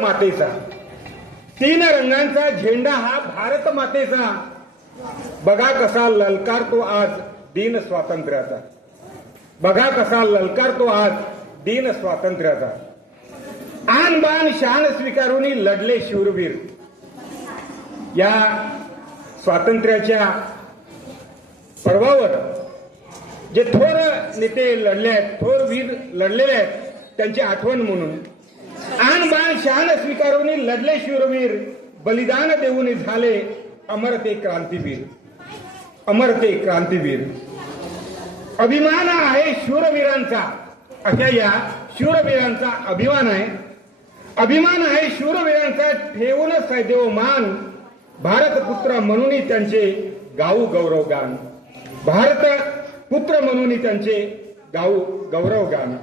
मातेचा, तीन रंगांचा झेंडा हा भारत मातेचा, बघा कसा ललकारतो आज दिन स्वातंत्र्याचा, बघा कसा ललकारतो आज दिन स्वातंत्र्याचा. आन बान शान स्वीकारून लढले शूरवीर. या स्वातंत्र्याच्या पर्वावर जे थोर नेते लढले आहेत, थोर वीर लढलेले आहेत, त्यांची आठवण म्हणून आन बान शान स्वीकारून लढले शूरवीर, बलिदान देऊन झाले अमर ते क्रांतीवीर, अमर ते क्रांतीवीर. अभिमान आहे शूरवीरांचा, अशा या शूरवीरांचा अभिमान आहे, अभिमान आहे शूरवीरांचा, ठेवून सदैव मान, भारत पुत्र म्हणून त्यांचे गाऊ गौरवगान, भारत पुत्र म्हणून त्यांचे गाऊ गौरवगान.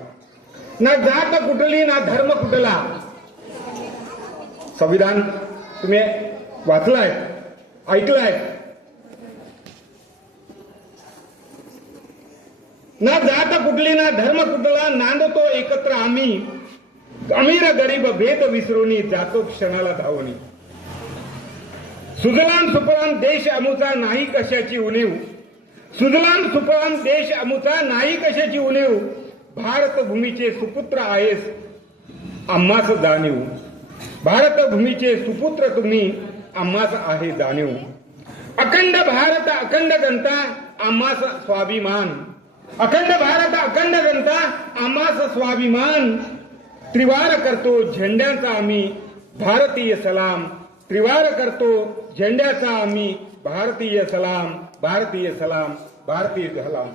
ना जात कुठली ना धर्म कुठला, संविधान तुम्ही वाचलाय, ऐकलाय. ना जात कुठली ना धर्म कुठला, नांदतो एकत्र आम्ही, अमीर गरीब भेद विसरून जातो क्षणाला धावणी. सुजलाम सुफलाम देश अमुचा नाही कशाची उणीव, सुजलाम सुफलाम देश अमुचा नाही कशाची उणीव, भारत भूमीचे सुपुत्र आहेस आम्हास जाणीव, भारत भूमीचे सुपुत्र तुम्ही आम्हास आहे जाणीव. अखंड भारत अखंड जनता आम्हास स्वाभिमान, अखंड भारत अखंड जनता आम्हास स्वाभिमान. त्रिवार करतो झेंड्याचा आम्ही भारतीय सलाम, त्रिवार करतो झेंड्याचा आम्ही भारतीय सलाम, भारतीय सलाम, भारतीय सलाम.